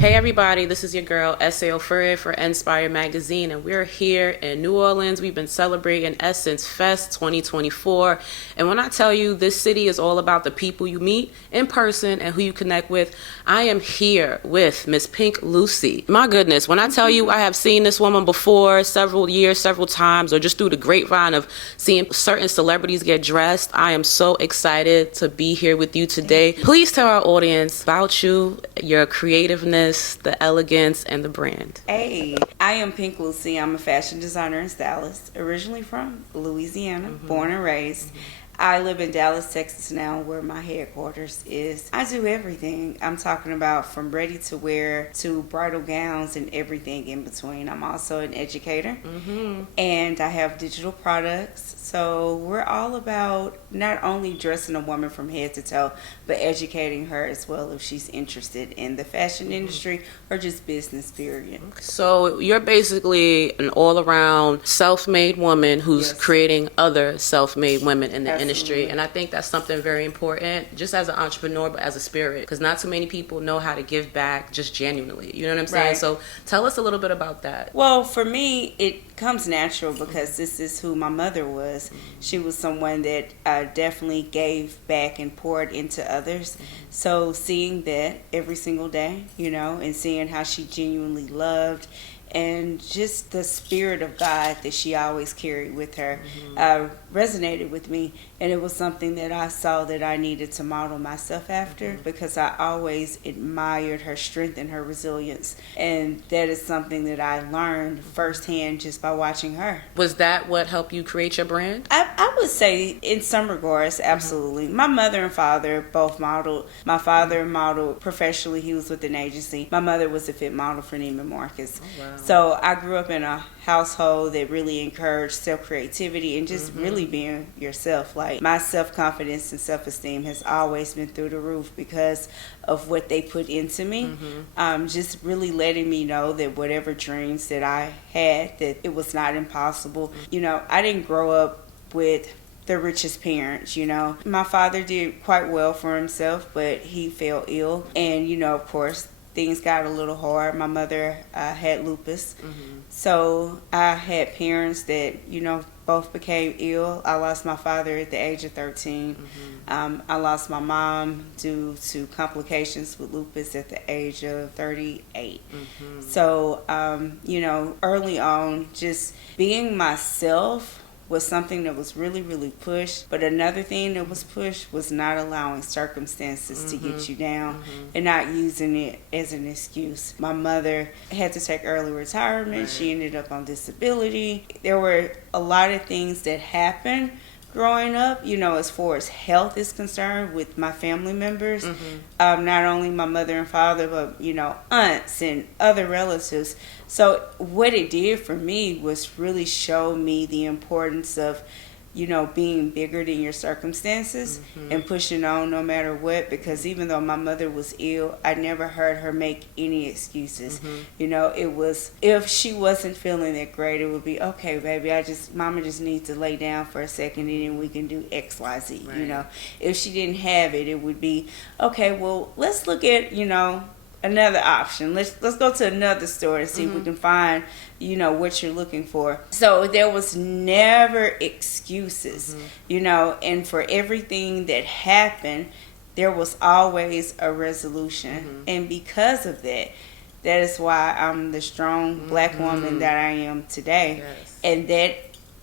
Hey everybody, this is your girl ENSPIRE for ENSPIRE magazine, and we're here in New Orleans. We've been celebrating Essence Fest 2024, and when I tell you this city is all about the people you meet in person and who you connect with, I am here with Miss Pink Lucy. My goodness, when I tell you I have seen this woman before several years, several times, or just through the grapevine of seeing certain celebrities get dressed, I am so excited to be here with you today. Please tell our audience about you, your creativeness, the elegance, and the brand. Hey, I am Pink Lucy. I'm a fashion designer and stylist, originally from Louisiana, born and raised. I live in Dallas, Texas now, where my headquarters is. I do everything. I'm talking about from ready to wear to bridal gowns and everything in between. I'm also an educator, and I have digital products. So we're all about not only dressing a woman from head to toe, but educating her as well if she's interested in the fashion industry or just business, period. So you're basically an all-around self-made woman who's Yes. creating other self-made women in the industry. Absolutely. And I think that's something very important, just as an entrepreneur, but as a spirit, because not too many people know how to give back just genuinely. You know what I'm saying? Right. So tell us a little bit about that. Well, for me, it comes natural because this is who my mother was. She was someone that definitely gave back and poured into others. So seeing that every single day, and seeing how she genuinely loved and just the spirit of God that she always carried with her resonated with me. And it was something that I saw that I needed to model myself after because I always admired her strength and her resilience. And that is something that I learned firsthand just by watching her. Was that what helped you create your brand? I would say in some regards, absolutely. My mother and father both modeled. My father modeled professionally. He was with an agency. My mother was a fit model for Neiman Marcus. Oh, wow. So I grew up in a household that really encouraged self-creativity and just really being yourself. Like my self-confidence and self-esteem has always been through the roof because of what they put into me. Just really letting me know that whatever dreams that I had, that it was not impossible. I didn't grow up with the richest parents. My father did quite well for himself, but he fell ill, and of course things got a little hard. My mother had lupus, so I had parents that both became ill. I lost my father at the age of 13. I lost my mom due to complications with lupus at the age of 38. So early on, just being myself was something that was really, really pushed. But another thing that was pushed was not allowing circumstances to get you down and not using it as an excuse. My mother had to take early retirement. She ended up on disability. There were a lot of things that happened growing up, as far as health is concerned with my family members, not only my mother and father, but, aunts and other relatives. So what it did for me was really show me the importance of, being bigger than your circumstances and pushing on no matter what, because even though my mother was ill, I never heard her make any excuses. It was, if she wasn't feeling that great, it would be, okay, baby, mama just needs to lay down for a second and then we can do X, Y, Z. If she didn't have it, it would be, okay, well, let's look at, another option. Let's go to another store and see if we can find, what you're looking for. So there was never excuses, and for everything that happened, there was always a resolution. And because of that, that is why I'm the strong black woman that I am today. Yes. And that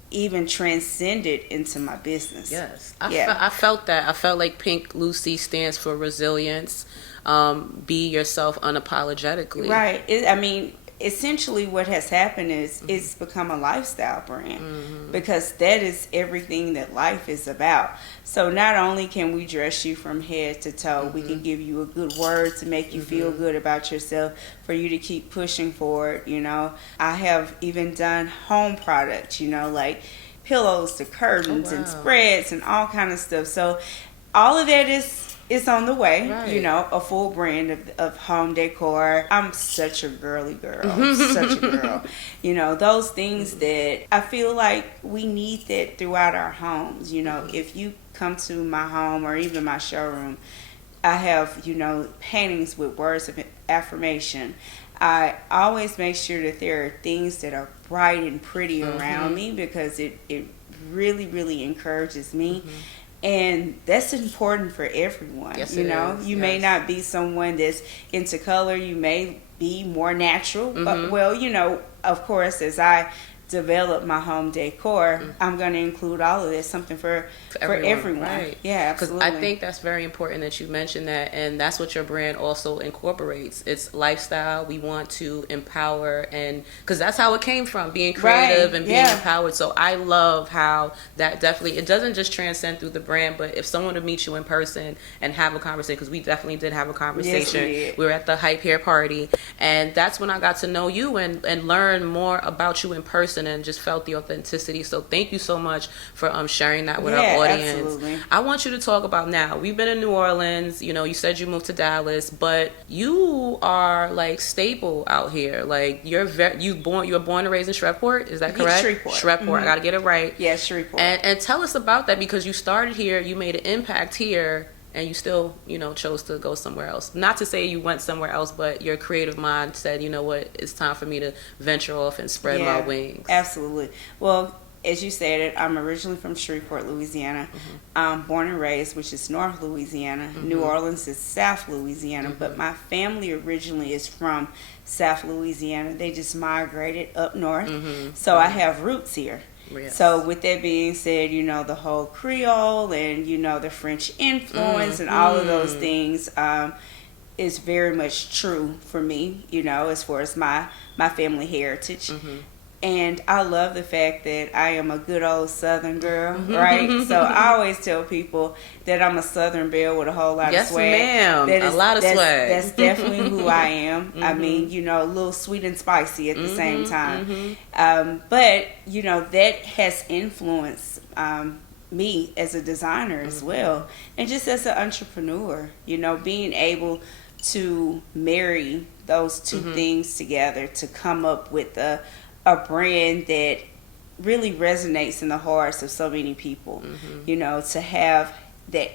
even transcended into my business. Yes. I felt that. I felt like Pink Lucy stands for resilience. Be yourself unapologetically. Right. Essentially what has happened is it's become a lifestyle brand because that is everything that life is about. So not only can we dress you from head to toe, we can give you a good word to make you feel good about yourself, for you to keep pushing forward. I have even done home products, like pillows to curtains and spreads and all kind of stuff. So all of that is on the way, a full brand of home decor. I'm such a girly girl, such a girl. Those things that I feel like we need that throughout our homes. If you come to my home or even my showroom, I have, paintings with words of affirmation. I always make sure that there are things that are bright and pretty around me, because it really, really encourages me. And that's important for everyone. Yes, you it know, is. you Yes. may not be someone that's into color. You may be more natural. But, well, you know, of course, as I develop my home decor, I'm going to include all of this, something for everyone. Right. Yeah, Because absolutely. I think that's very important that you mentioned that, and that's what your brand also incorporates. It's lifestyle. We want to empower, and because that's how it came from, being creative and being empowered. So I love how that definitely, it doesn't just transcend through the brand, but if someone would meet you in person and have a conversation, because we definitely did have a conversation. Yes, we were at the Hype Hair party, and that's when I got to know you and learn more about you in person, and just felt the authenticity. So thank you so much for sharing that with our audience. Absolutely. I want you to talk about now. We've been in New Orleans. You know, you said you moved to Dallas, but you are like staple out here. Like you were born and raised in Shreveport. Is that correct? Shreveport. Shreveport. I got to get it right. Yeah, Shreveport. And tell us about that, because you started here, you made an impact here, and you still, you know, chose to go somewhere else. Not to say you went somewhere else, but your creative mind said, you know what, it's time for me to venture off and spread my wings. Absolutely. Well, as you said, I'm originally from Shreveport, Louisiana. Born and raised, which is North Louisiana. New Orleans is South Louisiana, but my family originally is from South Louisiana. They just migrated up north. So I have roots here. Yes. So with that being said, you know, the whole Creole and, you know, the French influence and all of those things is very much true for me, you know, as far as my family heritage. And I love the fact that I am a good old Southern girl, right? So I always tell people that I'm a Southern belle with a whole lot of swag. Yes, ma'am. A lot of swag. That's definitely who I am. I mean, you know, a little sweet and spicy at the same time. But, you know, that has influenced me as a designer as well. And just as an entrepreneur, you know, being able to marry those two things together to come up with a brand that really resonates in the hearts of so many people. You know, to have that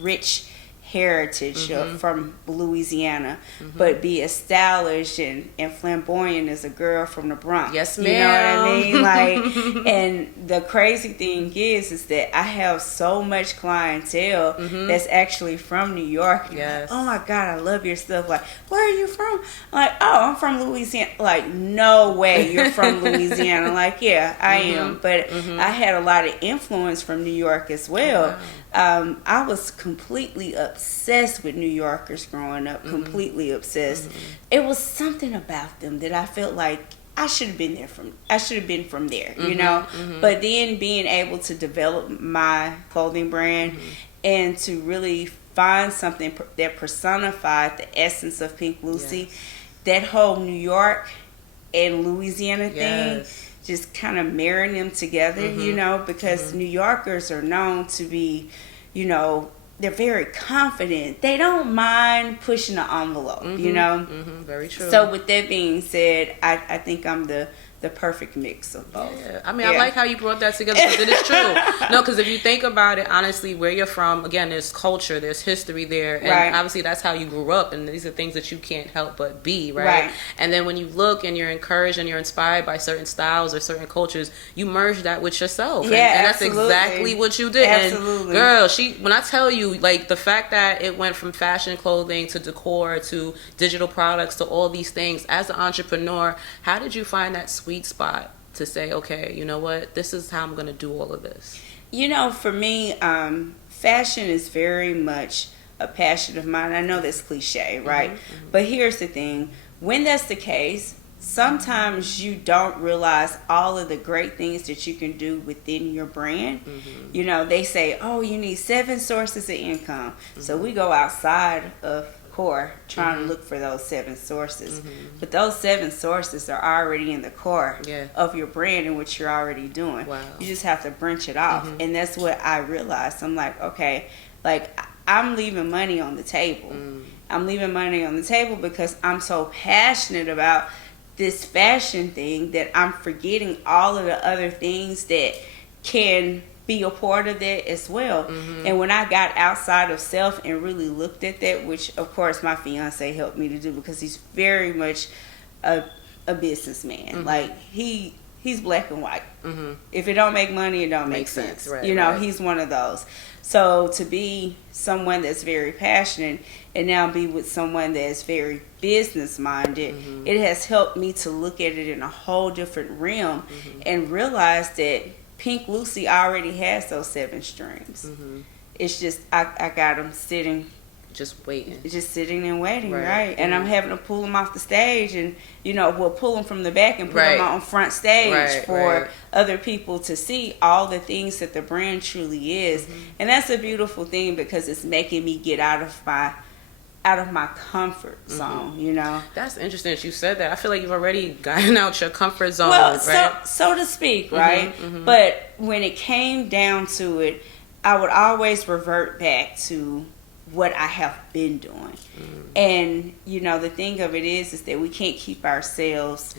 rich heritage from Louisiana, but be as stylish and flamboyant as a girl from the Bronx. Yes, ma'am. You know what I mean? Like, and the crazy thing is that I have so much clientele that's actually from New York. Yes. Like, oh my God, I love your stuff. Like, where are you from? I'm like, oh, I'm from Louisiana. Like, no way you're from Louisiana. Like, yeah, I am. But I had a lot of influence from New York as well. I was completely obsessed with New Yorkers growing up, completely obsessed. It was something about them that I felt like I should have been from there, you know? But then being able to develop my clothing brand and to really find something that personified the essence of Pink Lucy, that whole New York and Louisiana thing, just kind of marrying them together, you know, because New Yorkers are known to be, you know, they're very confident. They don't mind pushing the envelope, you know. Very true. So with that being said, I think I'm the perfect mix of both. Yeah. I mean, I like how you brought that together, because it is true. No, because if you think about it, honestly, where you're from, again, there's culture, there's history there. And obviously that's how you grew up, and these are things that you can't help but be, right? And then when you look and you're encouraged and you're inspired by certain styles or certain cultures, you merge that with yourself. Yeah, and that's exactly what you did. Absolutely. And girl, when I tell you, like, the fact that it went from fashion clothing to decor to digital products to all these things, as an entrepreneur, how did you find that sweet spot to say, okay, you know what, this is how I'm going to do all of this? You know, for me, fashion is very much a passion of mine. I know that's cliche, right? But here's the thing. When that's the case, sometimes you don't realize all of the great things that you can do within your brand. You know, they say, oh, you need 7 sources of income. So we go outside of core trying to look for those 7 sources, but those 7 sources are already in the core of your brand and what you're already doing. You just have to branch it off. And that's what I realized. I'm like, okay, like, I'm leaving money on the table. I'm leaving money on the table because I'm so passionate about this fashion thing that I'm forgetting all of the other things that can be a part of that as well. And when I got outside of self and really looked at that, which of course my fiance helped me to do because he's very much a businessman. Like he's black and white. If it don't make money, it don't make sense. Right, you know, right. he's one of those. So to be someone that's very passionate and now be with someone that's very business minded, it has helped me to look at it in a whole different realm and realize that Pink Lucy already has those 7 streams. It's just I got them sitting, Just waiting. just sitting and waiting, Right. right? And I'm having to pull them off the stage and, you know, we'll pull them from the back and put Right. them on front stage Right, for right. other people to see all the things that the brand truly is. And that's a beautiful thing because it's making me get out of my comfort zone, you know. That's interesting that you said that. I feel like you've already gotten out your comfort zone, Well, right? so to speak, right? But when it came down to it, I would always revert back to what I have been doing. And, you know, the thing of it is that we can't keep ourselves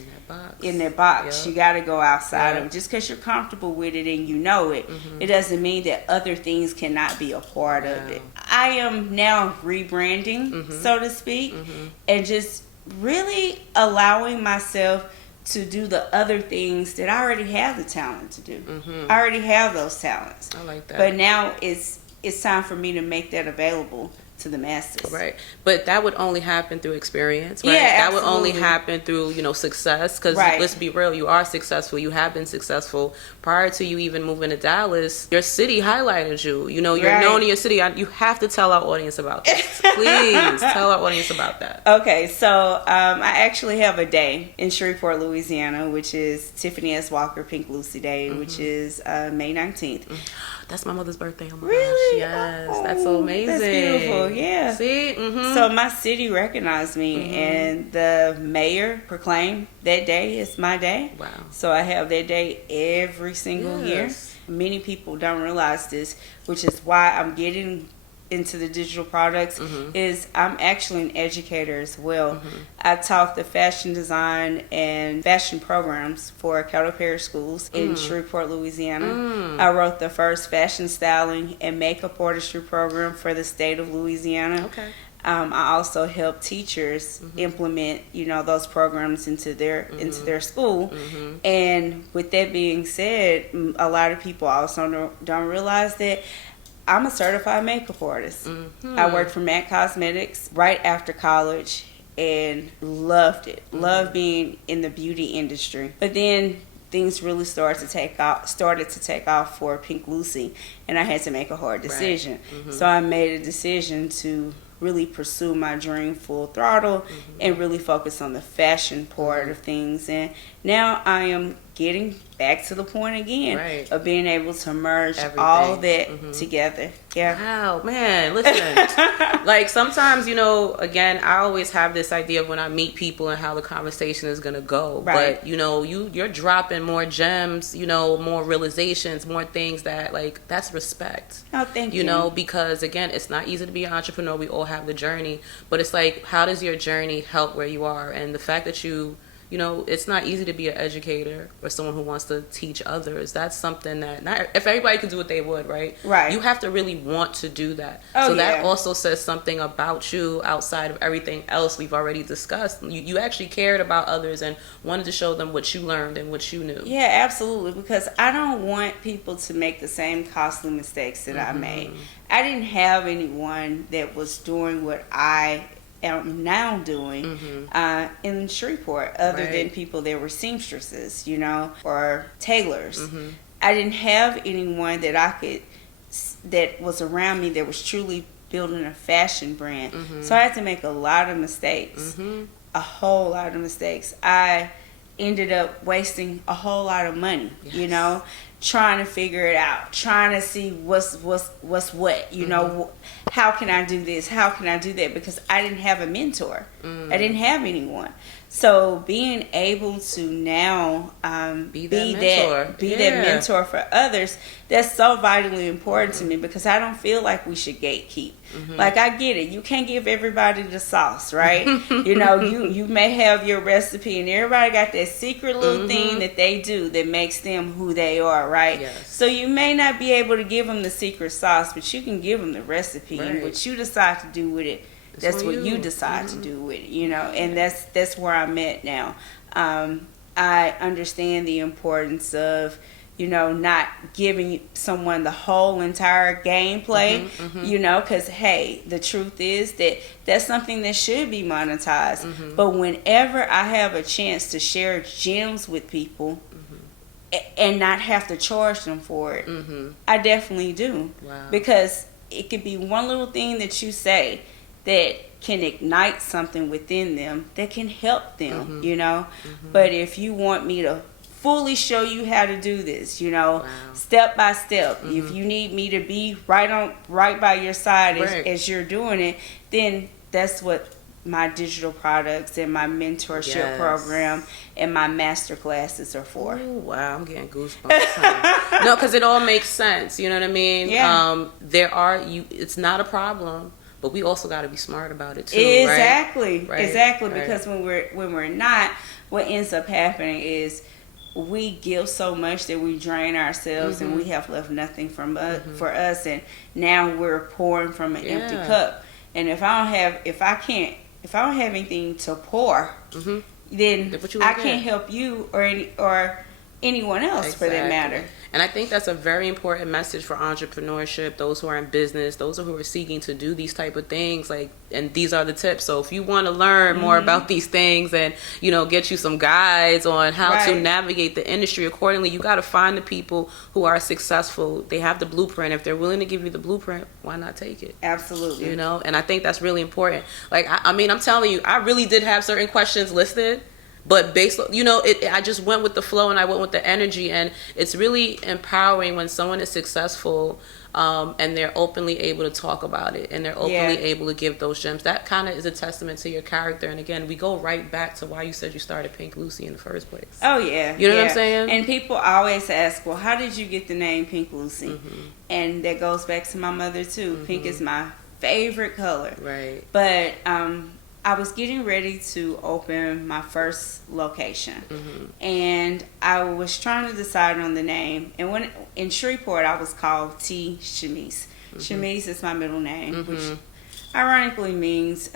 in that box. Yep. You got to go outside Yep. of it. Just because you're comfortable with it and you know it, it doesn't mean that other things cannot be a part of it. I am now rebranding, so to speak, and just really allowing myself to do the other things that I already have the talent to do. I already have those talents. I like that. But now it's time for me to make that available to the masses. Right. But that would only happen through experience, right? Yeah, that would only absolutely. happen through, you know, success. Because Right. let's be real, you are successful. You have been successful. Prior to you even moving to Dallas, your city highlighted you. You know, you're Right. known in your city. You have to tell our audience about this. Please tell our audience about that. Okay, so I actually have a day in Shreveport, Louisiana, which is Tiffany S. Walker Pink Lucy Day, which is May 19th. That's my mother's birthday. Oh my Really? gosh. Yes. That's so Oh, amazing. that's beautiful, yeah. See? So my city recognized me, and the mayor proclaimed that day is my day. Wow. So I have that day every single year. Yes. Many people don't realize this, which is why I'm getting into the digital products, is I'm actually an educator as well. I taught the fashion design and fashion programs for Kettle Parish schools in Shreveport, Louisiana. I wrote the first fashion styling and makeup artistry program for the state of Louisiana. Okay. I also help teachers implement, you know, those programs into their school. And with that being said, a lot of people also don't realize that I'm a certified makeup artist. I worked for MAC Cosmetics right after college and loved it. Loved being in the beauty industry. But then things really started to take off for Pink Lucy, and I had to make a hard decision. So I made a decision to really pursue my dream full throttle and really focus on the fashion part of things. And now I am getting back to the point again Right. of being able to merge Everything. all that together. Yeah. Wow, man, listen. Like sometimes, you know, again, I always have this idea of when I meet people and how the conversation is gonna go. Right. But you know, you're dropping more gems, you know, more realizations, more things that like that's respect. Oh, thank you. You know, because again, it's not easy to be an entrepreneur. We all have the journey, but it's like, how does your journey help where you are? And the fact that you know, it's not easy to be an educator or someone who wants to teach others. That's something that not if everybody could do what they would, right? Right. You have to really want to do that. Oh, so that yeah. also says something about you outside of everything else we've already discussed. You actually cared about others and wanted to show them what you learned and what you knew. Yeah, absolutely. Because I don't want people to make the same costly mistakes that I made. I didn't have anyone that was doing what I am now doing in Shreveport, other than Right. people that were seamstresses, you know, or tailors. I didn't have anyone that was around me that was truly building a fashion brand. So I had to make a lot of mistakes, a whole lot of mistakes. I ended up wasting a whole lot of money, you know, trying to figure it out, trying to see what's what, you know, how can I do this, how can I do that, because I didn't have a mentor. I didn't have anyone. So being able to now Be that mentor. that mentor for others, that's so vitally important to me, because I don't feel like we should gatekeep. Like, I get it, you can't give everybody the sauce, right? You know, you may have your recipe, and everybody got that secret little thing that they do that makes them who they are, right? Yes. So you may not be able to give them the secret sauce, but you can give them the recipe, and what you decide to do with it, that's what you decide to do with it, you know. And that's where I'm at now. I understand the importance of, you know, not giving someone the whole entire gameplay, you know, because, hey, the truth is that that's something that should be monetized. But whenever I have a chance to share gems with people and not have to charge them for it, I definitely do. Wow. Because it could be one little thing that you say that can ignite something within them that can help them, you know. But if you want me to fully show you how to do this, you know, step by step, if you need me to be right by your side as you're doing it, then that's what my digital products and my mentorship program and my master classes are for. Ooh, wow, I'm getting goosebumps. No, because it all makes sense, you know what I mean? Yeah. It's not a problem, but we also got to be smart about it too. Exactly. Right? Because when we're not, what ends up happening is we give so much that we drain ourselves, and we have left nothing for us, and now we're pouring from an empty cup. And if I don't have anything to pour, then I can't help you or anyone else for that matter. And I think that's a very important message for entrepreneurship, those who are in business, those who are seeking to do these type of things, and these are the tips. So if you want to learn more about these things and, you know, get you some guides on how to navigate the industry accordingly, you got to find the people who are successful. They have the blueprint. If they're willing to give you the blueprint, why not take it? Absolutely. You know, and I think that's really important. Like, I mean, I'm telling you, I really did have certain questions listed. But based on, you know, I just went with the flow, and I went with the energy, and it's really empowering when someone is successful, and they're openly able to talk about it, and they're openly able to give those gems. That kind of is a testament to your character. And again, we go right back to why you said you started Pink Lucy in the first place. Oh yeah, you know what I'm saying? And people always ask, well, how did you get the name Pink Lucy? And that goes back to my mother too. Pink is my favorite color. Right. But I was getting ready to open my first location, and I was trying to decide on the name. And when in Shreveport, I was called T. Shanice. Shanice is my middle name, which ironically means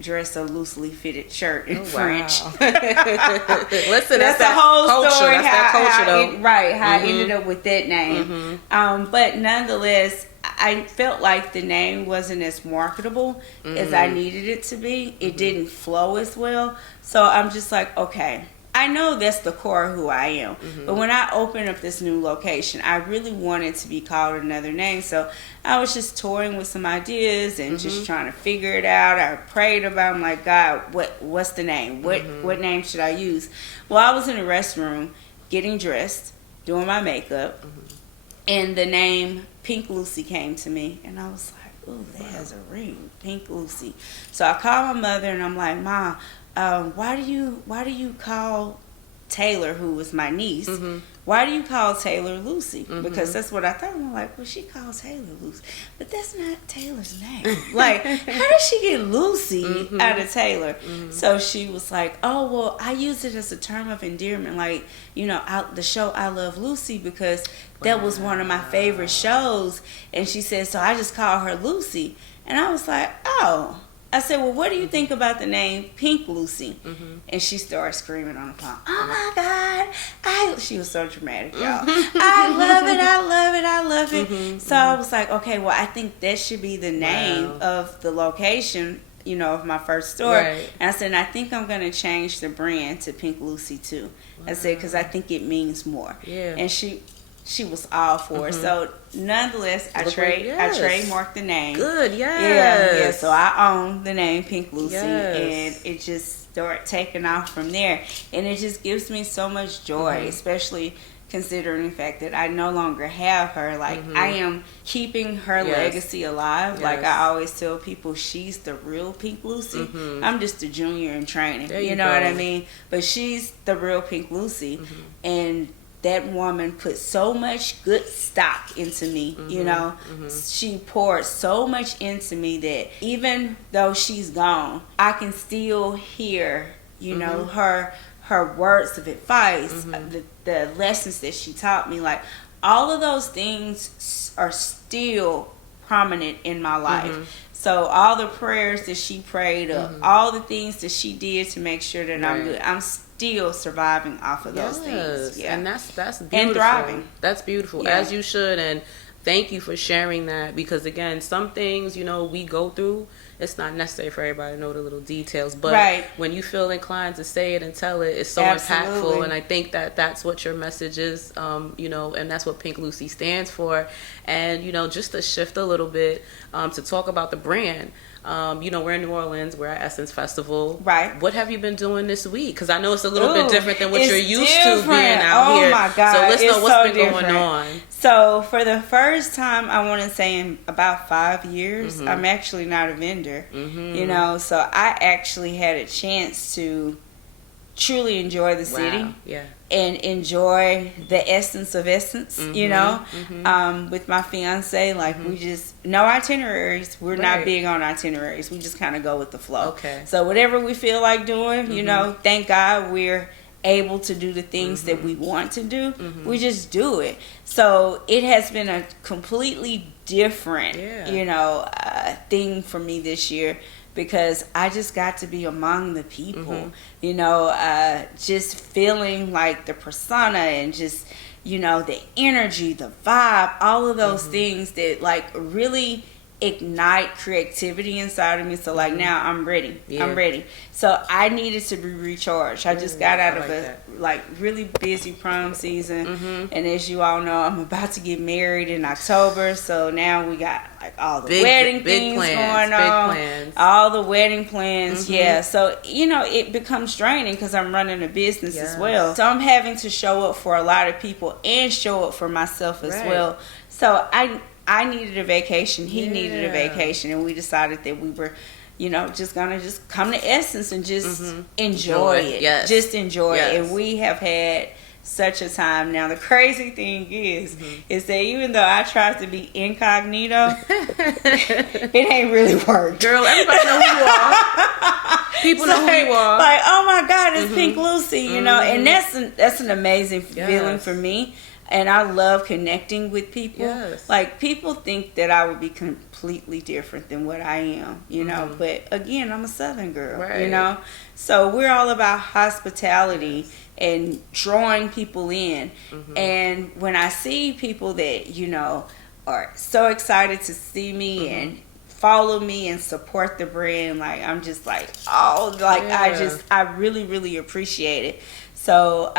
dress a loosely fitted shirt in French. Listen, that's the whole culture. story. That's that culture, though. How I ended up with that name. But nonetheless, I felt like the name wasn't as marketable as I needed it to be. It didn't flow as well. So I'm just like, okay, I know that's the core of who I am. But when I opened up this new location, I really wanted to be called another name. So I was just toying with some ideas and just trying to figure it out. I prayed about it. I'm like, God, what's the name? What name should I use? Well, I was in the restroom getting dressed, doing my makeup, and the name Pink Lucy came to me, and I was like, "Ooh, that has a ring, Pink Lucy." So I called my mother, and I'm like, "Ma, why do you call Taylor, who was my niece, why do you call Taylor Lucy?" Because that's what I thought. I'm like, well, she calls Taylor Lucy, but that's not Taylor's name. Like, how did she get Lucy out of Taylor? So she was like, oh, well, I use it as a term of endearment, like, you know, the show I Love Lucy, because that was one of my favorite shows. And she said, so I just call her Lucy. And I was like, oh. I said, well, what do you think about the name Pink Lucy? And she started screaming on the phone, oh my God. She was so dramatic, y'all. I love it, I love it, I love it. So I was like, okay, well, I think that should be the name of the location, you know, of my first store. And I said, and I think I'm going to change the brand to Pink Lucy too. I said, because I think it means more. And she was all for it. So nonetheless, I trademarked the name. Good, yes. Yeah. So I own the name Pink Lucy, and it just started taking off from there. And it just gives me so much joy, especially considering the fact that I no longer have her. Like, I am keeping her legacy alive. Yes. Like, I always tell people, she's the real Pink Lucy. I'm just a junior in training. There You you know go. what I mean? But she's the real Pink Lucy. And that woman put so much good stock into me, you know. She poured so much into me that even though she's gone, I can still hear, you know, her words of advice, the lessons that she taught me. Like, all of those things are still prominent in my life. So all the prayers that she prayed up, all the things that she did to make sure that I'm good, I'm still surviving off of those things. Yeah. And that's beautiful. And thriving. That's beautiful, Yeah. as you should. And thank you for sharing that, because again, some things, you know, we go through, it's not necessary for everybody to know the little details, but when you feel inclined to say it and tell it, it's so impactful. And I think that that's what your message is, you know, and that's what Pink Lucy stands for. And, you know, just to shift a little bit, to talk about the brand. You know, we're in New Orleans. We're at Essence Festival. Right. What have you been doing this week? Because I know it's a little bit different than what you're used to being different. out here. Oh my God. So let's It's know what's so been different. going on. So for the first time, I want to say in about 5 years, I'm actually not a vendor. You know, so I actually had a chance to truly enjoy the city. Yeah. And enjoy the essence of Essence, you know, with my fiance. Like, we just, no itineraries. We're not big on itineraries. We just kind of go with the flow. Okay. So whatever we feel like doing, you know, thank God we're able to do the things that we want to do. We just do it. So it has been a completely different, you know, thing for me this year, because I just got to be among the people, you know, just feeling like the persona and just, you know, the energy, the vibe, all of those things that like really ignite creativity inside of me. So like now I'm ready. I'm ready. So I needed to be recharged. I just got out of a like really busy prom season, and as you all know, I'm about to get married in October. So now we got like all the wedding things going on, all the wedding plans. Yeah. So you know it becomes draining because I'm running a business as well. So I'm having to show up for a lot of people and show up for myself as well. So I needed a vacation. He needed a vacation, and we decided that we were, you know, just gonna just come to Essence and just enjoy it. Just enjoy it. And we have had such a time. Now the crazy thing is that even though I tried to be incognito, it ain't really worked. Girl, everybody know who you are. People know who you are. Like, oh my God, it's Pink Lucy, you know, and that's an amazing feeling for me. And I love connecting with people. Like, people think that I would be completely different than what I am, you know. But, again, I'm a Southern girl, you know. So we're all about hospitality and drawing people in. And when I see people that, you know, are so excited to see me and follow me and support the brand, like, I'm just like, oh, like, I really, really appreciate it. So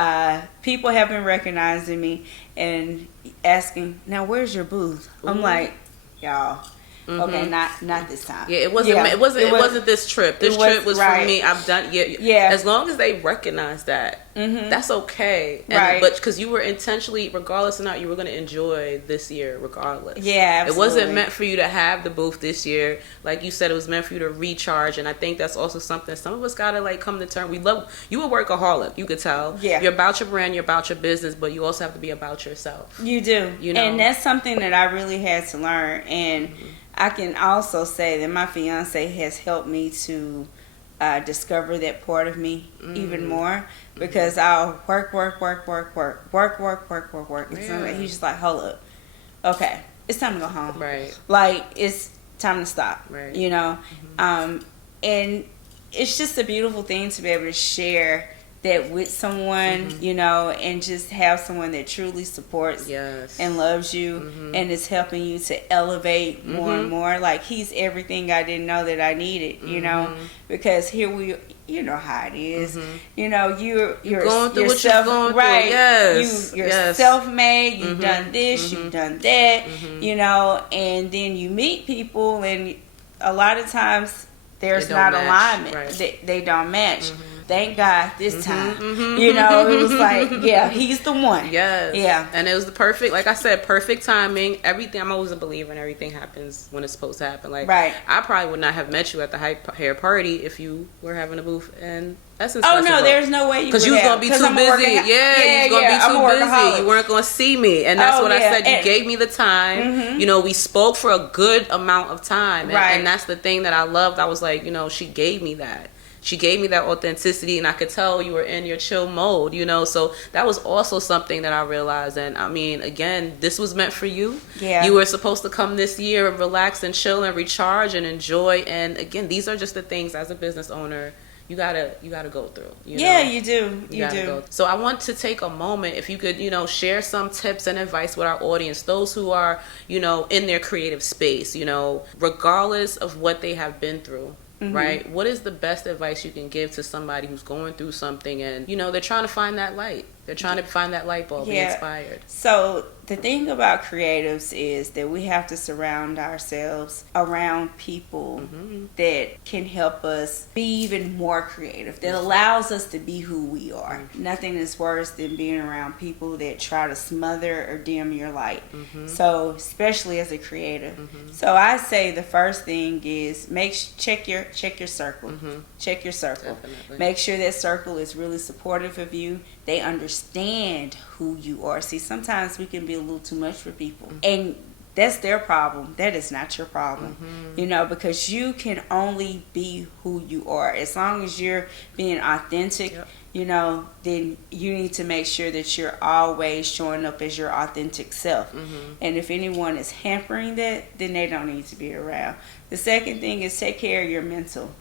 people have been recognizing me and asking, now where's your booth? I'm like, y'all, okay, not this time. Yeah, it wasn't. It wasn't this trip. This trip was for me. I've done. Yeah. As long as they recognize that, that's okay. And, but because you were intentionally, regardless or not, you were going to enjoy this year, regardless. Yeah, absolutely. It wasn't meant for you to have the booth this year. Like you said, it was meant for you to recharge. And I think that's also something some of us gotta like come to terms. We love you. A workaholic. You could tell. Yeah. You're about your brand. You're about your business, but you also have to be about yourself. You do. You know, and that's something that I really had to learn. And I can also say that my fiance has helped me to discover that part of me even more, because I'll work. And he's just like, hold up, okay, it's time to go home. Like, it's time to stop. You know, and it's just a beautiful thing to be able to share that with someone, you know, and just have someone that truly supports and loves you and is helping you to elevate more and more. Like, he's everything I didn't know that I needed, you know, because here we, you know how it is, you know, you're going through what you're going through. You're self-made, you've done this, you've done that, you know, and then you meet people, and a lot of times there's not alignment. They don't match. thank God this time. You know, it was like, yeah, he's the one. Yes. Yeah. And it was the perfect, like I said, perfect timing. Everything, I'm always a believer in everything happens when it's supposed to happen. Like, Right. I probably would not have met you at the hair party if you were having a booth in Essence Oh, Festival. no, there's no way you would have. Because you was going to be too busy. Yeah, you was going to be too busy. You weren't going to see me. And that's what I said. You gave me the time. You know, we spoke for a good amount of time. And that's the thing that I loved. I was like, you know, she gave me that. She gave me that authenticity, and I could tell you were in your chill mode, you know. So that was also something that I realized. And I mean, again, this was meant for you. Yeah. You were supposed to come this year and relax and chill and recharge and enjoy. And again, these are just the things as a business owner you gotta go through. You know? You do. You do. So I want to take a moment, if you could, you know, share some tips and advice with our audience, those who are, you know, in their creative space, you know, regardless of what they have been through. Right? What is the best advice you can give to somebody who's going through something and, you know, they're trying to find that light. They're trying to find that light bulb, be inspired. So the thing about creatives is that we have to surround ourselves around people that can help us be even more creative, that allows us to be who we are. Nothing is worse than being around people that try to smother or dim your light. So especially as a creative. So I say the first thing is check your circle. Check your circle. Definitely. Make sure that circle is really supportive of you. They understand who you are. See, sometimes we can be a little too much for people. And that's their problem. That is not your problem. You know, because you can only be who you are. As long as you're being authentic, you know, then you need to make sure that you're always showing up as your authentic self. And if anyone is hampering that, then they don't need to be around. The second thing is take care of your mental.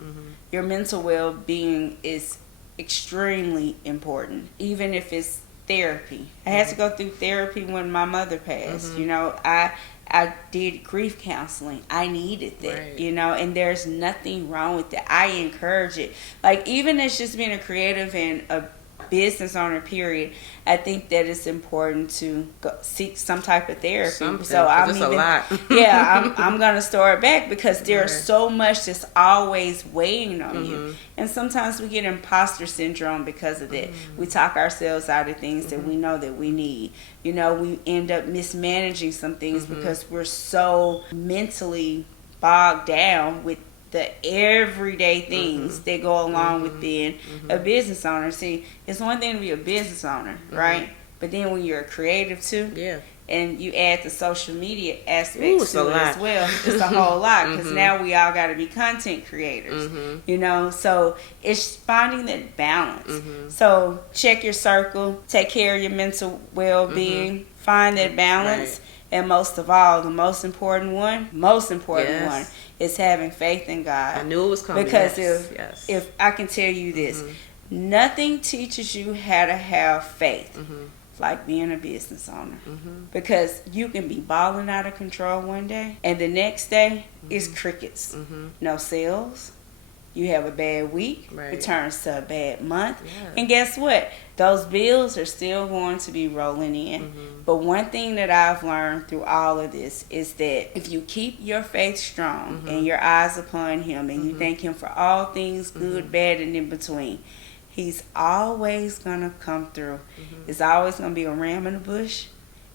Your mental well-being is extremely important, even if it's therapy. I had to go through therapy when my mother passed. You know, I did grief counseling. I needed that, you know, and there's nothing wrong with that. I encourage it. Like, even as just being a creative and a business owner, period, I think that it's important to seek some type of therapy. So I'm even, I'm gonna start back because there's so much that's always weighing on you, and sometimes we get imposter syndrome because of that. We talk ourselves out of things that we know that we need. You know, we end up mismanaging some things because we're so mentally bogged down with the everyday things that go along with being a business owner. See, it's one thing to be a business owner, right? But then when you're a creative too, and you add the social media aspects to it as well, it's a whole lot, because now we all got to be content creators, you know. So it's finding that balance. So check your circle, take care of your mental well-being, find that balance. And most of all, the most important one is having faith in God. I knew it was coming. Because if I can tell you this, nothing teaches you how to have faith like being a business owner. Because you can be balling out of control one day, and the next day is crickets. No sales. You have a bad week, it turns to a bad month. And guess what? Those bills are still going to be rolling in. But one thing that I've learned through all of this is that if you keep your faith strong and your eyes upon Him, and you thank Him for all things good, bad, and in between, He's always going to come through. It's always going to be a ram in the bush.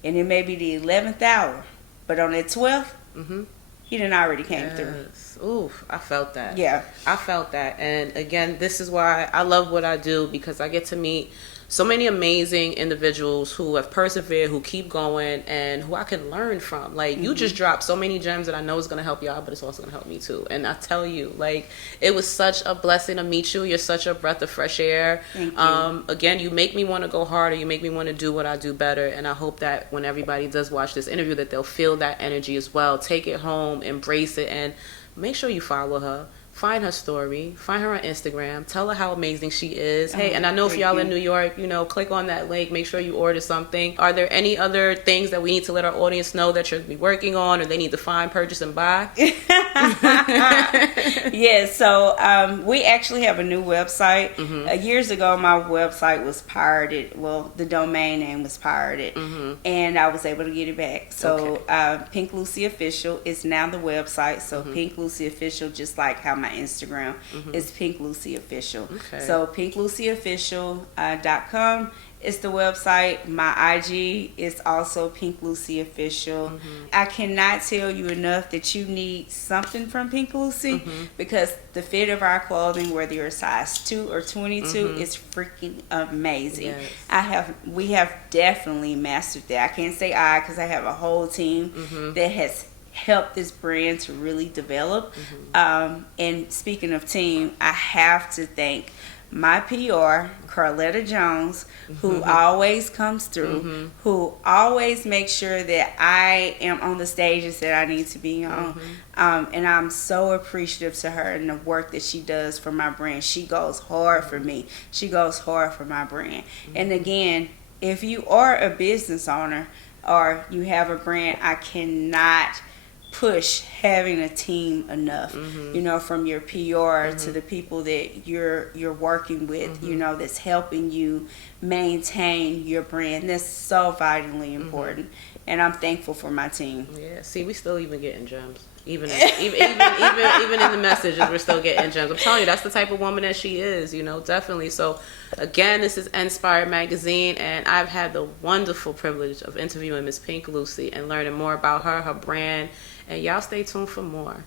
And it may be the 11th hour, but on that 12th, He done already came through. Oof, I felt that. Yeah. I felt that. And again, this is why I love what I do, because I get to meet so many amazing individuals who have persevered, who keep going, and who I can learn from. Like, you just dropped so many gems that I know is going to help y'all, but it's also going to help me too. And I tell you, like, it was such a blessing to meet you. You're such a breath of fresh air. Thank you. Again, you make me want to go harder. You make me want to do what I do better. And I hope that when everybody does watch this interview, that they'll feel that energy as well. Take it home, embrace it, and make sure you follow her. Find her story. Find her on Instagram. Tell her how amazing she is. Hey, and I know if y'all in New York, you know, click on that link. Make sure you order something. Are there any other things that we need to let our audience know that you're be working on, or they need to find, purchase, and buy? Yes, so we actually have a new website. Years ago, my website was pirated. Well, the domain name was pirated, and I was able to get it back. So Pink Lucy Official is now the website. So Pink Lucy Official, just like how my my Instagram. It's Pink Lucy Official. Okay. So pinklucyofficial.com is the website. My IG is also Pink Lucy Official. I cannot tell you enough that you need something from Pink Lucy because the fit of our clothing, whether you're a size 2 or 22, is freaking amazing. Yes. We have definitely mastered that. I can't say I because I have a whole team that has helped this brand to really develop. And speaking of team, I have to thank my PR, Carletta Jones, who always comes through, who always makes sure that I am on the stages that I need to be on. And I'm so appreciative to her and the work that she does for my brand. She goes hard for me. She goes hard for my brand. And again, if you are a business owner or you have a brand, I cannot push having a team enough, you know, from your PR to the people that you're working with, you know, that's helping you maintain your brand. That's so vitally important, and I'm thankful for my team. Yeah, see, we still even getting gems. Even in the messages, we're still getting gems. I'm telling you, that's the type of woman that she is, you know, definitely. So, again, this is ENSPIRE magazine, and I've had the wonderful privilege of interviewing Miss Pink Lucy and learning more about her brand, and y'all stay tuned for more.